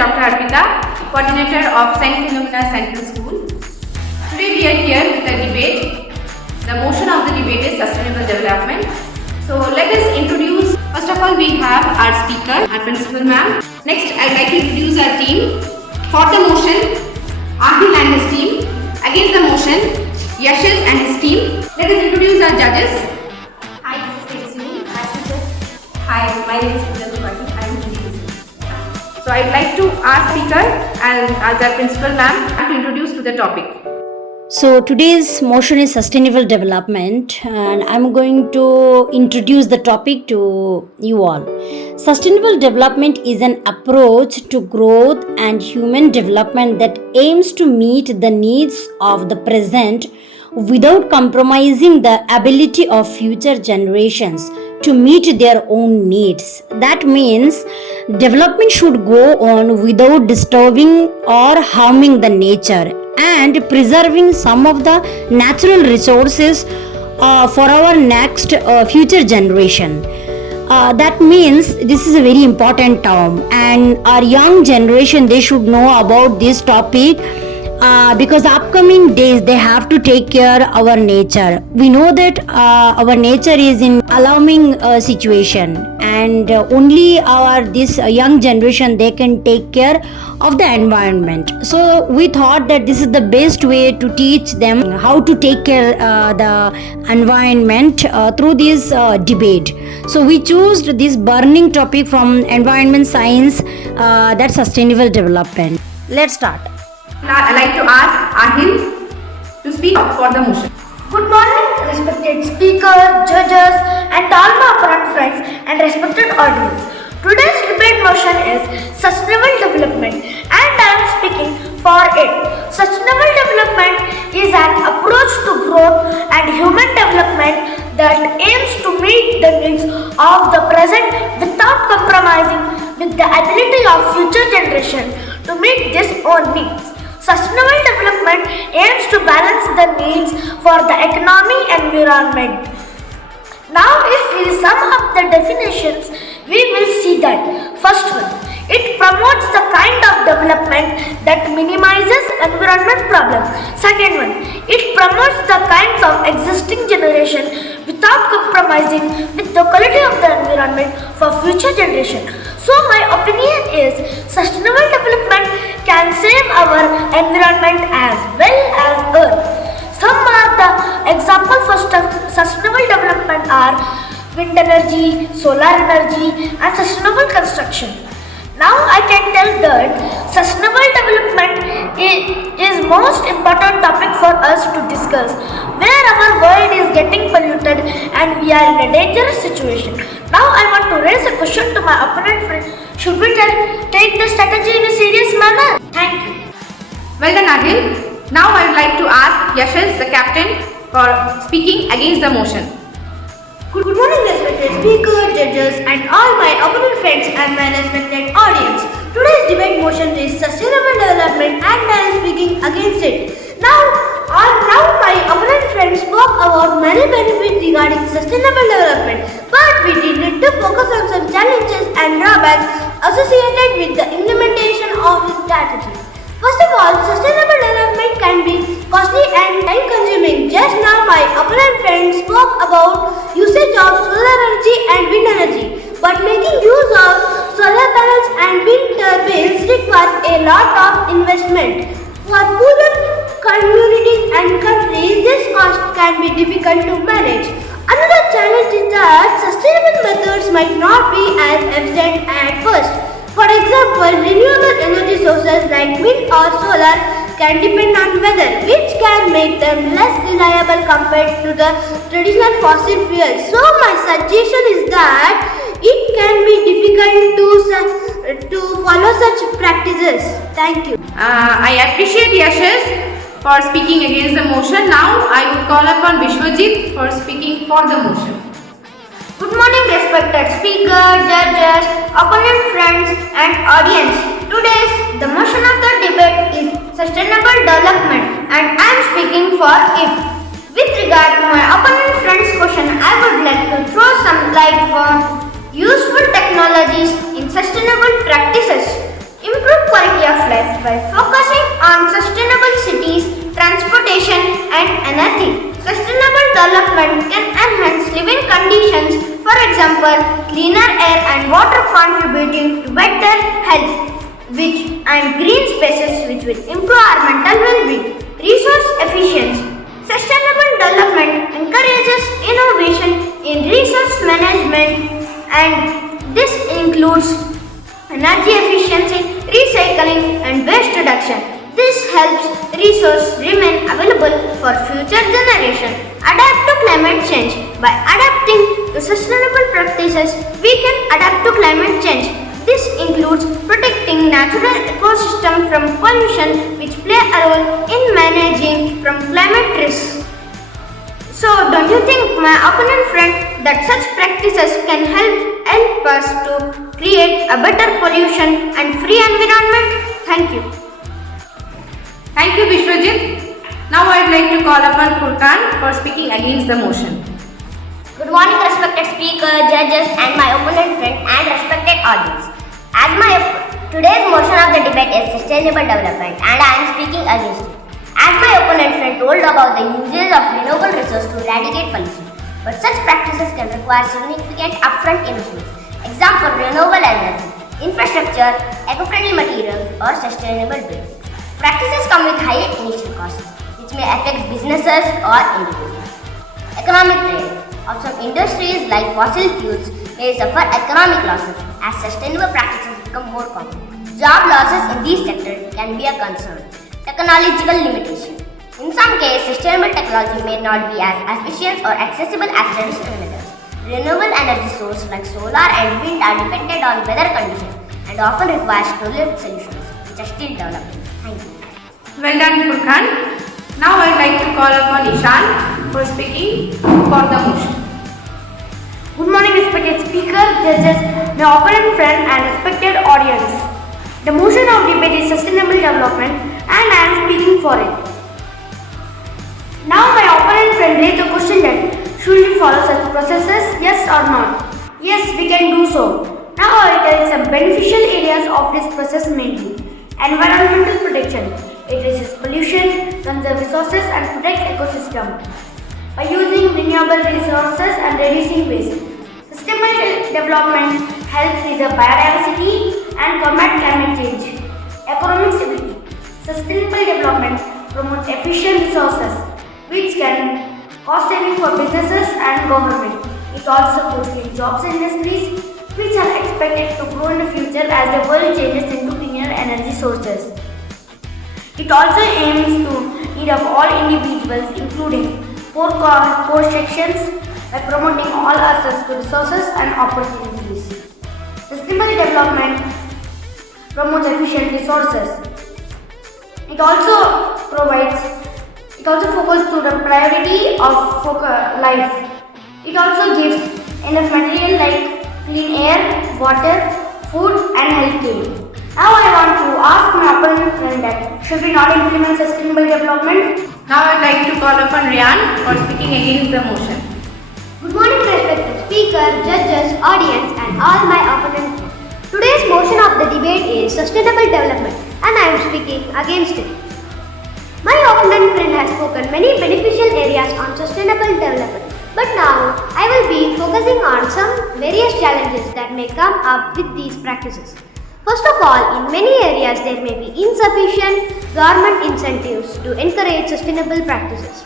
Dr. Arpita, coordinator of St. Philomena Central School. Today we are here with a debate. The motion of the debate is sustainable development. So let us introduce, first of all we have our speaker, our principal ma'am. Next I would like to introduce our team. For the motion, Ahil and his team. Against the motion, Yashish and his team. Let us introduce our judges. Hi, this is Tejaswini. Hi, my name is Pooja Tripathi. I am Hindi. So I would like to ask speaker and as our principal ma'am to introduce to the topic. So today's motion is sustainable development, and I'm going to introduce the topic to you all. Sustainable development is an approach to growth and human development that aims to meet the needs of the present without compromising the ability of future generations to meet their own needs. That means development should go on without disturbing or harming the nature and preserving some of the natural resources for our next future generation. That means this is a very important term, and our young generation, they should know about this topic because upcoming days they have to take care of our nature. We know that our nature is in alarming situation, and only our this young generation, they can take care of the environment. So we thought that this is the best way to teach them how to take care the environment through this debate. So we chose this burning topic from environment science, that's sustainable development. Let's start. Now I like to ask Ahil to speak for the motion. Good morning, respected speaker, judges, and all my opponent friends and respected audience. Today's debate motion is sustainable development, and I am speaking for it. Sustainable development is an approach to growth and human development that aims to meet the needs of the present without compromising with the ability of future generation to meet their own needs. Sustainable development aims to balance the needs for the economy and environment. Now, if we sum up the definitions, we will see that first one, it promotes the kind of development that minimizes environment problems. Second one, it promotes the kinds of existing generation without compromising with the quality of the environment for future generation. So my opinion is sustainable development can save our environment as well as Earth. Some of the examples for sustainable development are wind energy, solar energy, and sustainable construction. Now I can tell that sustainable development is most important topic for us to discuss, where our world is getting polluted and we are in a dangerous situation. Now I want to raise a question to my opponent friend. Should we take the strategy in a serious manner? Thank you. Well done Ahil. Now I would like to ask Yashish, the captain, for speaking against the motion. Good morning, respected speaker, judges, and all my opponent friends and my respected audience. Today's debate motion is sustainable development, and I am speaking against it. Now my opponent friends spoke about many benefits regarding sustainable development, but we need to focus on some challenges and drawbacks associated with the implementation of this strategy. First of all, sustainable development can be costly and time-consuming. Just now, my opponent friend spoke about usage of solar energy and wind energy. But making use of solar panels and wind turbines requires a lot of investment. For poorer communities and countries, this cost can be difficult to manage. Another challenge is that sustainable methods might not be as efficient at first. For example, renewable energy sources like wind or solar can depend on weather, which can make them less reliable compared to the traditional fossil fuels. So my suggestion is that it can be difficult to follow such practices. Thank you. I appreciate Yashish for speaking against the motion. Now I would call upon Vishwajit for speaking for the motion. Good morning, respected speaker, judges, opponent friends, and audience. The motion of the debate is sustainable development, and I am speaking for it. With regard to my opponent friend's question, I would like to throw some light on useful technologies in sustainable practices. improve quality of life by focusing on sustainable cities, transportation and energy. Sustainable development can enhance living conditions, for example, cleaner air and water contributing to better health, and green spaces which will improve our mental well-being. Resource efficiency. Sustainable development encourages innovation in resource management, and this includes energy efficiency, recycling and waste reduction. This helps resources remain available for future generations. Adapt to climate change. By adapting to sustainable practices, we can adapt to climate change. This includes protecting natural ecosystem from pollution, which play a role in managing from climate risks. So, don't you think, my opponent friend, that such practices can help us to create a better pollution and free environment? Thank you. Thank you, Vishwajit. Now I would like to call upon Furkan for speaking against the motion. Good morning, respected speaker, judges, and my opponent friend and respected audience. Today's motion of the debate is sustainable development, and I am speaking against it. As my opponent friend told about the uses of renewable resources to eradicate pollution, but such practices can require significant upfront investments. Example: renewable energy, infrastructure, eco-friendly materials, or sustainable buildings. Practices come with high initial costs, which may affect businesses or individuals. Economic trade of some industries like fossil fuels may suffer economic losses as sustainable practices become more common. Job losses in these sectors can be a concern. Technological limitation. In some cases, sustainable technology may not be as efficient or accessible as traditional methods. Renewable energy sources like solar and wind are dependent on weather conditions and often require tailored solutions, which are still developing. Thank you. Well done, Furkan. Now I would like to call upon Ishan for speaking for the motion. Good morning, respected speaker, judges, my opponent friend and respected audience. The motion of debate is sustainable development and I am speaking for it. Now my opponent friend raised the question that should we follow such processes, yes or not? Yes, we can do so. Now I will tell some beneficial areas of this process mainly. Environmental protection. It reduces pollution, conserves resources and protects ecosystem by using renewable resources and reducing waste. Sustainable development helps preserve biodiversity and combat climate change. Economic stability. Sustainable development promotes efficient resources, which can cost saving for businesses and government. It also supports jobs and industries, which are expected to grow in the future as the world changes into cleaner energy sources. It also aims to need of all individuals, including poor sections, by promoting all access to resources and opportunities. Sustainable development promotes efficient resources. It also focuses to the priority of life. It also gives enough material like clean air, water, food and healthcare. Now I want to ask my opponent friend that should we not implement sustainable development? Now I would like to call upon Rian for speaking against the motion. Good morning, respected speaker, judges, audience and all my opponents. Today's motion of the debate is sustainable development and I am speaking against it. My opponent friend has spoken many beneficial areas on sustainable development, but now I will be focusing on some various challenges that may come up with these practices. First of all, in many areas there may be insufficient government incentives to encourage sustainable practices.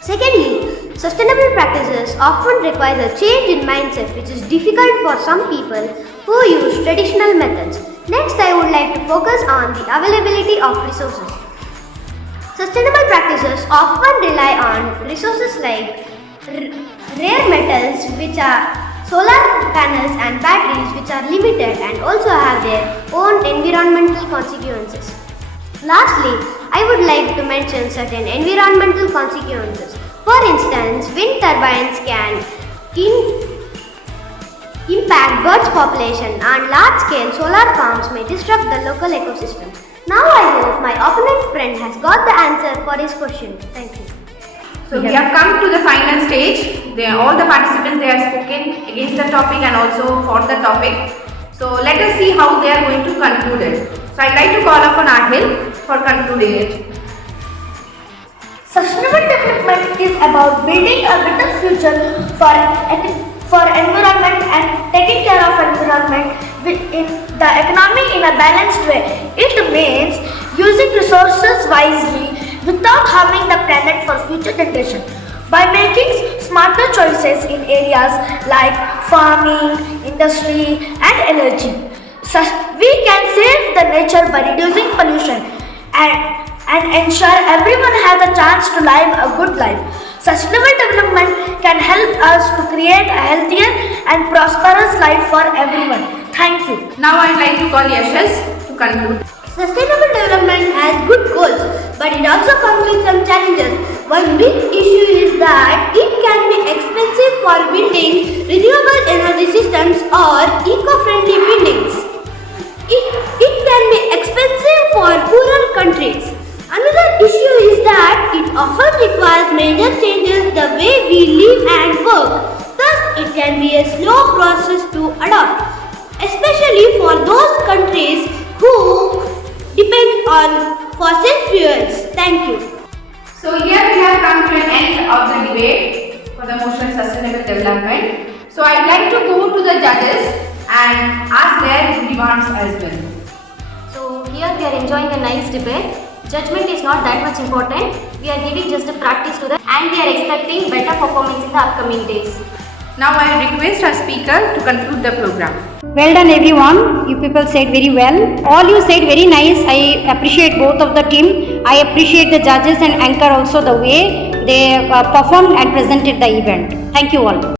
Secondly, sustainable practices often require a change in mindset which is difficult for some people who use traditional methods. Next, I would like to focus on the availability of resources. Sustainable practices often rely on resources like rare metals, which are solar panels and batteries, which are limited and also have their own environmental consequences. Lastly, I would like to mention certain environmental consequences. For instance, wind turbines can impact birds population and large-scale solar farms may disrupt the local ecosystem. Now I hope my opponent friend has got the answer for his question. Thank you. So we have come to the final stage. All the participants, they have spoken against the topic and also for the topic. So let us see how they are going to conclude it. So I'd like to call upon Ahil for concluding it. Sustainable development is about building a better future for environment and taking care of environment in the economy in a balanced way. It means using resources wisely without harming the planet for future generation. By making smarter choices in areas like farming, industry and energy, we can save the nature by reducing pollution and ensure everyone has a chance to live a good life. Sustainable development can help us to create a healthier and prosperous life for everyone. Thank you. Now I'd like to call Yashas to conclude. Sustainable development has good goals, but it also comes with some challenges. One big issue is that it can be expensive for building renewable energy systems or eco-friendly buildings. It can be expensive for poorer countries. Another issue is that it often requires major changes the way we live and work. Thus, it can be a slow process to adopt, especially for those countries who depend on fossil fuels. Thank you. So here we have come to an end of the debate for the motion sustainable development. So I'd like to go to the judges and ask their demands as well. So here we are enjoying a nice debate. Judgment is not that much important. We are giving just a practice to them and we are expecting better performance in the upcoming days. Now I request our speaker to conclude the program. Well done everyone, you people said very well. All you said very nice. I appreciate both of the team. I appreciate the judges and anchor also the way they performed and presented the event. Thank you all.